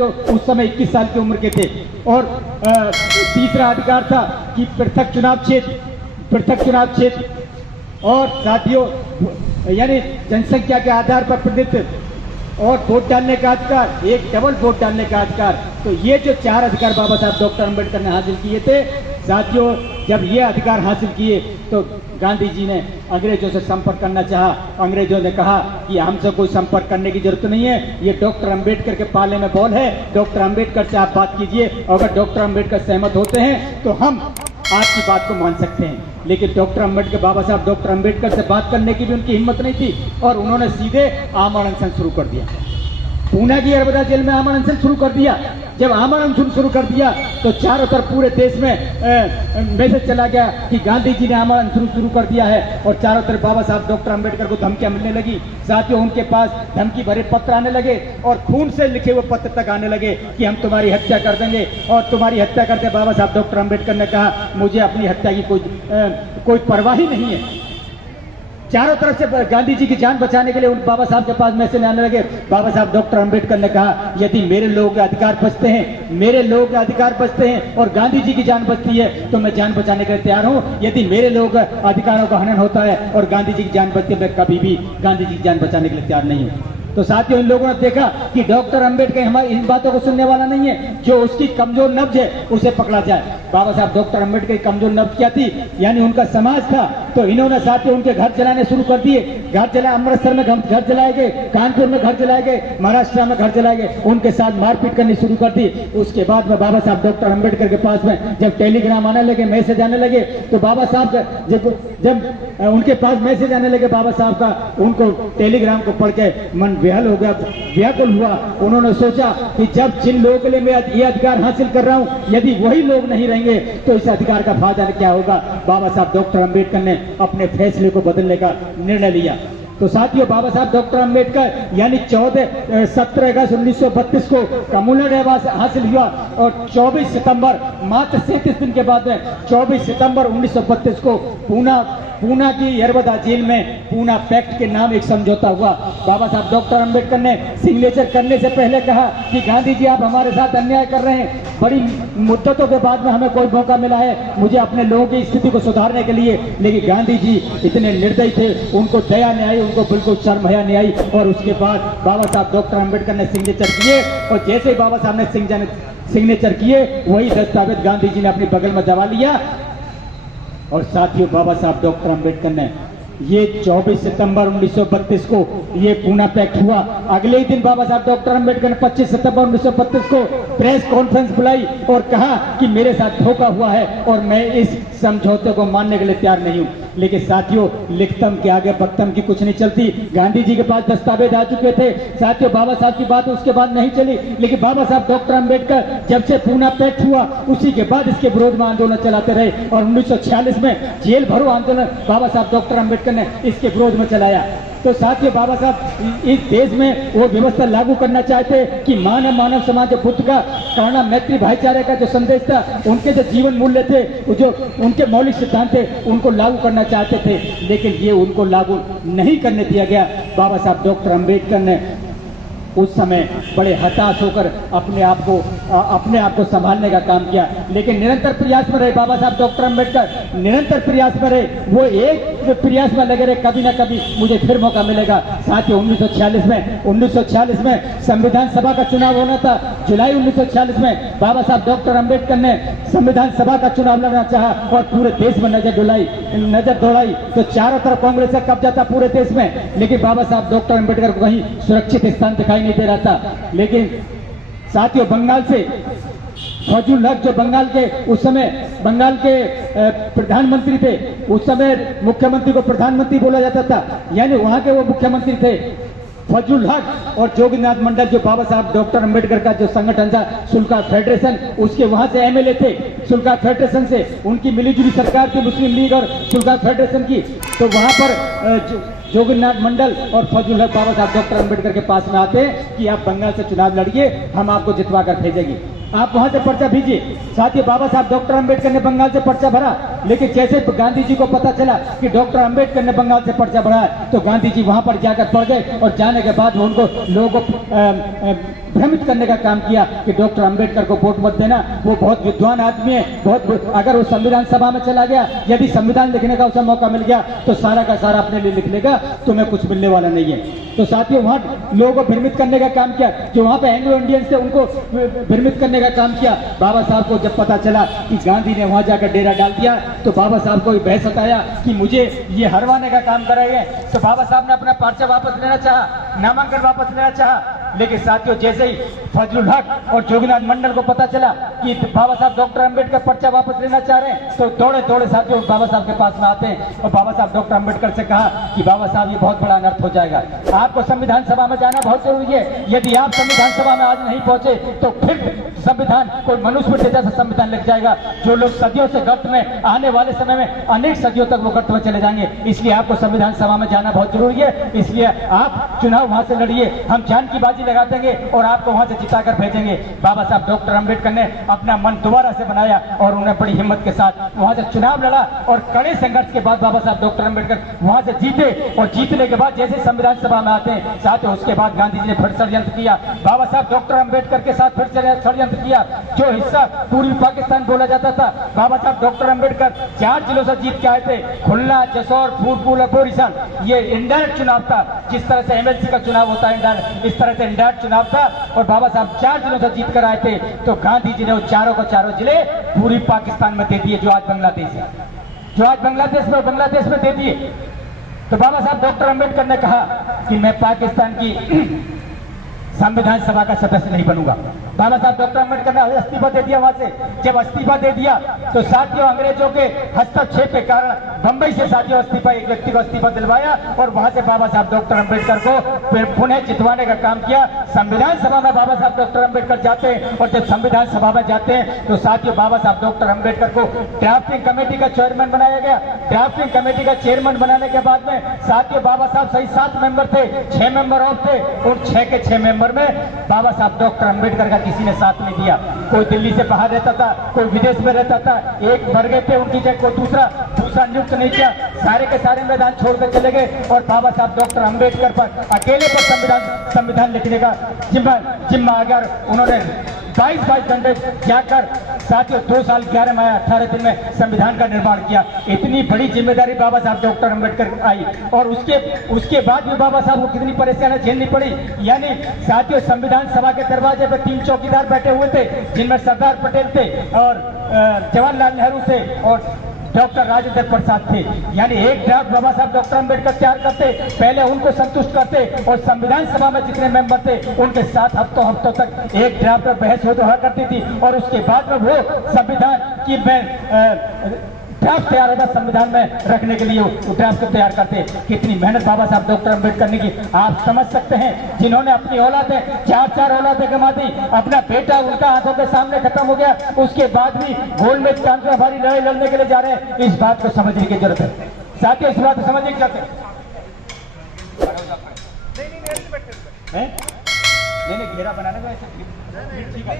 जो उस समय 21 साल की उम्र के थे। और तीसरा अधिकार था कि पृथक चुनाव क्षेत्र और साथियों यानी जनसंख्या के आधार पर प्रतिनिधित्व और वोट डालने का अधिकार, एक डबल वोट डालने का अधिकार। तो ये जो 4 अधिकार बाबा साहब डॉक्टर अम्बेडकर ने हासिल किए थे साथियों, जब ये अधिकार हासिल किए तो गांधी जी ने अंग्रेजों से संपर्क करना चाहा। अंग्रेजों ने कहा कि हमसे कोई संपर्क करने की जरूरत नहीं है, ये डॉक्टर अम्बेडकर के पाले में बॉल है, डॉक्टर अम्बेडकर से आप बात कीजिए, अगर डॉक्टर अम्बेडकर सहमत होते हैं तो हम आपकी बात को मान सकते हैं। लेकिन डॉक्टर अम्बेडकर, बाबा साहब डॉक्टर अम्बेडकर से बात करने की भी उनकी हिम्मत नहीं थी और उन्होंने सीधे आमरण अनशन शुरू कर दिया। पूना की यरबदा जेल में आमरण अनशन शुरू कर दिया। जब आमरण अनशन शुरू कर दिया तो चारों तरफ पूरे देश में मैसेज चला गया कि गांधी जी ने आमरण अनशन शुरू कर दिया है और चारों तरफ बाबा साहब डॉक्टर अम्बेडकर को धमकियां मिलने लगी। साथियों उनके पास धमकी भरे पत्र आने लगे और खून से लिखे हुए पत्र तक आने लगे कि हम तुम्हारी हत्या कर देंगे और तुम्हारी हत्या करते। बाबा साहब डॉक्टर अम्बेडकर ने कहा मुझे अपनी हत्या की कोई परवाह ही नहीं है। चारों तरफ से गांधी जी की जान बचाने के लिए उन बाबा साहब के पास मैसेज आने लगे। बाबा साहब डॉक्टर अम्बेडकर ने कहा यदि मेरे लोगों के अधिकार बचते हैं, मेरे लोगों के अधिकार बचते हैं और गांधी जी की जान बचती है तो मैं जान बचाने के लिए तैयार हूं। यदि मेरे लोगों के अधिकारों का हनन होता है और गांधी जी की जान बचती है, मैं कभी भी गांधी जी की जान बचाने के लिए तैयार नहीं हूं। तो साथियों इन लोगों ने देखा कि डॉक्टर अम्बेडकर हमारी इन बातों को सुनने वाला नहीं है, जो उसकी कमजोर नब्ज है उसे पकड़ा जाए। बाबा साहब डॉक्टर अम्बेडकर की कमजोर नब्ज क्या थी, यानी उनका समाज था। तो इन्होंने साथियों उनके घर चलाने शुरू कर दिए। घर चलाए, अमृतसर में घर चलाए गए, कानपुर में घर चलाए गए, महाराष्ट्र में घर चलाए गए, उनके साथ मारपीट करनी शुरू कर दी। उसके बाद में बाबा साहब डॉक्टर अम्बेडकर के पास में जब टेलीग्राम आने लगे, मैसेज आने लगे, तो बाबा साहब जब उनके पास मैसेज आने लगे बाबा साहब का, उनको टेलीग्राम को पढ़ के मन बेहाल हो गया, व्याकुल हुआ। उन्होंने सोचा कि जब जिन लोगों के लिए मैं ये अधिकार हासिल कर रहा हूं, यदि वही लोग नहीं रहेंगे तो इस अधिकार का फायदा क्या होगा। बाबा साहब डॉक्टर अम्बेडकर ने अपने फैसले को बदलने का निर्णय लिया। तो साथियों बाबा साहब डॉक्टर अम्बेडकर यानी 17 अगस्त 1932 को कम्युनल अवार्ड हासिल हुआ और 24 सितंबर, मात्र 37 दिन के बाद में 24 सितंबर 1932 को पूना की यरबदा जेल में पूना पैक्ट के नाम एक समझौता हुआ। बाबा साहब डॉक्टर अम्बेडकर ने सिग्नेचर करने से पहले कहा कि गांधी जी आप हमारे साथ अन्याय कर रहे हैं, बड़ी मुद्दतों के बाद में हमें कोई मौका मिला है मुझे अपने लोगों की स्थिति को सुधारने के लिए। लेकिन गांधी जी इतने निर्दयी थे, उनको दया नहीं आई, उनको बिल्कुल शर्म हया नहीं आई। और उसके बाद बाबा साहब डॉक्टर अम्बेडकर ने सिग्नेचर किए और जैसे ही बाबा साहब ने सिग्नेचर किए वही दस्तावेज गांधी जी ने अपने बगल में दबा लिया। और साथियों बाबा साहब डॉक्टर अम्बेडकर ने ये 24 सितंबर 1932 को ये पूना पैक्ट हुआ। अगले ही दिन बाबा साहब डॉक्टर अम्बेडकर ने 25 सितंबर 1932 को प्रेस कॉन्फ्रेंस बुलाई और कहा कि मेरे साथ धोखा हुआ है और मैं इस समझौते को मानने के लिए तैयार नहीं हूं। लेकिन साथियों लिखतम के आगे बख्तम की कुछ नहीं चलती। गांधी जी के पास दस्तावेज आ चुके थे। साथियों बाबा साहब की बात उसके बाद नहीं चली, लेकिन बाबा साहब डॉक्टर अम्बेडकर जब से पूना पैक्ट हुआ उसी के बाद इसके विरोध में आंदोलन चलाते रहे और 1946 में जेल भरो आंदोलन बाबा साहब डॉक्टर अम्बेडकर ने इसके विरोध में चलाया। तो साथियों बाबा साहब इस देश में वो व्यवस्था लागू करना चाहते कि मानव समाज, बुद्ध का करुणा मैत्री भाईचारे का जो संदेश था, उनके जो जीवन मूल्य थे, जो उनके मौलिक सिद्धांत थे, उनको लागू करना चाहते थे। लेकिन ये उनको लागू नहीं करने दिया गया। बाबा साहब डॉक्टर अम्बेडकर ने उस समय बड़े हताश होकर अपने आप को संभालने का काम किया। लेकिन निरंतर प्रयास में रहे बाबा साहब डॉक्टर अम्बेडकर, निरंतर प्रयास में रहे। वो एक प्रयास में लगे रहे, कभी ना कभी मुझे फिर मौका मिलेगा। साथ ही 1946 में संविधान सभा का चुनाव होना था। जुलाई 1946 में बाबा साहब डॉक्टर अम्बेडकर ने संविधान सभा का चुनाव लड़ना चाहा और पूरे देश में नजर दौड़ाई। तो चारों तरफ कांग्रेस का कब्जा था पूरे देश में, लेकिन बाबा साहब डॉक्टर अम्बेडकर को कहीं सुरक्षित स्थान दिखाई नहीं दे रहा था। लेकिन साथियों बंगाल से फजल हक जो उस समय बंगाल के प्रधानमंत्री थे, उस समय मुख्यमंत्री को प्रधानमंत्री बोला जाता था, यानी वहां के वो मुख्यमंत्री थे फजल हक और जोगीनाथ मंडल, जो बाबा साहब डॉक्टर अम्बेडकर का जो संगठन था सुल्का फेडरेशन, उसके वहां से एमएलए थे। सुल्का फेडरेशन से उनकी मिलीजुली सरकार थी, मुस्लिम लीग और सुल्का फेडरेशन की। तो वहां पर जोगीनाथ मंडल और फजल हक बाबा साहब डॉक्टर अम्बेडकर के पास में आते हैं कि आप बंगाल से चुनाव लड़िए, हम आपको जितवा कर भेजेंगे, आप वहां से पर्चा भेजिए। साथ ही बाबा साहब डॉक्टर अम्बेडकर ने बंगाल से पर्चा भरा लेकिन जैसे गांधी जी को पता चला कि डॉक्टर अंबेडकर ने बंगाल से पर्चा बढ़ाया तो गांधी जी वहां पर जाकर पढ़ गए और जाने के बाद उनको लोगों को भ्रमित करने का काम किया कि डॉक्टर अंबेडकर को वोट मत देना, वो बहुत विद्वान आदमी है, बहुत अगर वो संविधान सभा में चला गया, यदि संविधान लिखने का उसे मौका मिल गया तो सारा का सारा अपने लिए लिख लेगा, तुम्हें कुछ मिलने वाला नहीं है। तो साथियों वहां लोगों को भ्रमित करने का काम किया, जो वहां पे एंग्लो इंडियंस थे उनको भ्रमित करने का काम किया। बाबा साहब को जब पता चला कि गांधी ने वहां जाकर डेरा डाल दिया तो बाबा साहब को बहस सताया कि मुझे ये हरवाने का काम करेंगे, तो बाबा साहब ने अपना पर्चा वापस लेना चाहा, नामांकन वापस लेना चाहा। लेकिन साथियों जैसे ही फजलुल हक और जोगीनाथ मंडल को पता चला कि बाबा साहब डॉक्टर अंबेडकर पर्चा वापस लेना चाह रहे हैं तो दौड़े दौड़े साथियों बाबा साहब के पास में आते हैं और बाबा साहब डॉक्टर अंबेडकर से कहा कि बाबा साहब ये बहुत बड़ा अनर्थ हो जाएगा, आपको संविधान सभा में जाना बहुत जरूरी है, यदि आप संविधान सभा में आज नहीं पहुंचे तो फिर संविधान कोई मनुस्मृति जैसा संविधान लिख जाएगा, जो लोग सदियों से गर्त में आने वाले समय में अनेक सदियों तक वो गर्त में चले जाएंगे, इसलिए आपको संविधान सभा में जाना बहुत जरूरी है, इसलिए आप चुनाव वहां से लड़िए, हम जान की बाजी लगा देंगे और आपको वहां से जिताकर भेजेंगे। बाबा साहब डॉक्टर अंबेडकर ने अपना मन दोबारा से बनाया और उन्हें बड़ी हिम्मत के साथ वहां से चुनाव लड़ा और कड़े संघर्ष के बाद बाबा साहब डॉक्टर अंबेडकर वहां से जीते और जीतने के बाद जैसे संविधान सभा में आते हैं साथ उसके बाद गांधी जी ने फिर षड्यंत्र किया, बाबा साहब डॉक्टर अंबेडकर के साथ फिर षड्यंत्र किया। जो हिस्सा पूर्वी पाकिस्तान बोला जाता था बाबा साहब डॉक्टर अंबेडकर 4 जिलों से जीत के आए थे, खुलना, जसौर, फूलपुर और बोरीसान, ये इंडायरेक्ट चुनाव था, जिस तरह से एमएलसी का चुनाव होता है इंडायरेक्ट, इस तरह से इंडायरेक्ट चुनाव था और बाबा साहब 4 जिलों से जीत कर आए थे। तो गांधी जी ने वो चारों को चारों जिले पूरी पाकिस्तान में दे दिए, जो आज बांग्लादेश है, जो आज बांग्लादेश में दे दिए। तो बाबा साहब डॉक्टर अंबेडकर ने कहा कि मैं पाकिस्तान की संविधान सभा का सदस्य नहीं बनूंगा। बाबा साहब डॉक्टर अंबेडकर ने इस्तीफा दे दिया वहां से। जब इस्तीफा दे दिया तो साथियों अंग्रेजों के हस्तक्षेप के कारण बंबई से साथियों इस्तीफा एक व्यक्ति को इस्तीफा दिलवाया और वहां से बाबा साहब डॉक्टर अंबेडकर को फिर पुनः जितवाने का काम किया। संविधान सभा में बाबा साहब डॉक्टर अंबेडकर जाते हैं और जब संविधान सभा में जाते हैं तो साथियों बाबा साहब डॉक्टर अंबेडकर को ड्राफ्टिंग कमेटी का चेयरमैन बनाया गया। ड्राफ्टिंग कमेटी का चेयरमैन बनाने के बाद में साथियों बाबा साहब सही 7 मेंबर थे, 6 मेंबर और थे और 6 के 6 मेंबर में बाबा साहब डॉक्टर अंबेडकर का किसी ने साथ नहीं दिया। कोई दिल्ली से बाहर रहता था, कोई विदेश में रहता था, एक मर गए थे उनकी जगह कोई दूसरा नियुक्त नहीं किया, सारे के सारे मैदान छोड़कर चले गए और बाबा साहब डॉक्टर अंबेडकर पर अकेले पर संविधान लिखने का जिम्मा आ गया। उन्होंने 22 घंटे जाकर साथियों 2 साल 11 माह 18 दिन में संविधान का निर्माण किया। इतनी बड़ी जिम्मेदारी बाबा साहब डॉक्टर अंबेडकर आई और उसके बाद भी बाबा साहब को कितनी परेशानियां झेलनी पड़ी। यानी साथियों संविधान सभा के दरवाजे पर 3 चौकीदार बैठे हुए थे, जिनमें सरदार पटेल थे और जवाहरलाल नेहरू थे और डॉक्टर राजेंद्र प्रसाद थे। यानी एक ड्राफ्ट बाबा साहब डॉक्टर अंबेडकर तैयार करते, पहले उनको संतुष्ट करते और संविधान सभा में जितने मेंबर थे उनके साथ हफ्तों तक एक ड्राफ्ट पर बहस हुआ करती थी और उसके बाद में वो संविधान की ड्राफ्ट तैयार होगा संविधान में रखने के लिए वो ड्राफ्ट को तैयार करते। कितनी मेहनत बाबा साहब डॉक्टर अंबेडकर ने की आप समझ सकते हैं। जिन्होंने अपनी औलादें 4 औलादें गंवा दी, अपना बेटा उनका आंखों के सामने खत्म हो गया, उसके बाद भी गोलमेज कांड में हमारी लड़ाई लड़ने के लिए जा रहे हैं, इस बात को समझने की जरूरत है साथियों, इस बात को समझने की जरूरत है। नहीं घेरा बनाने का ऐसे ठीक है।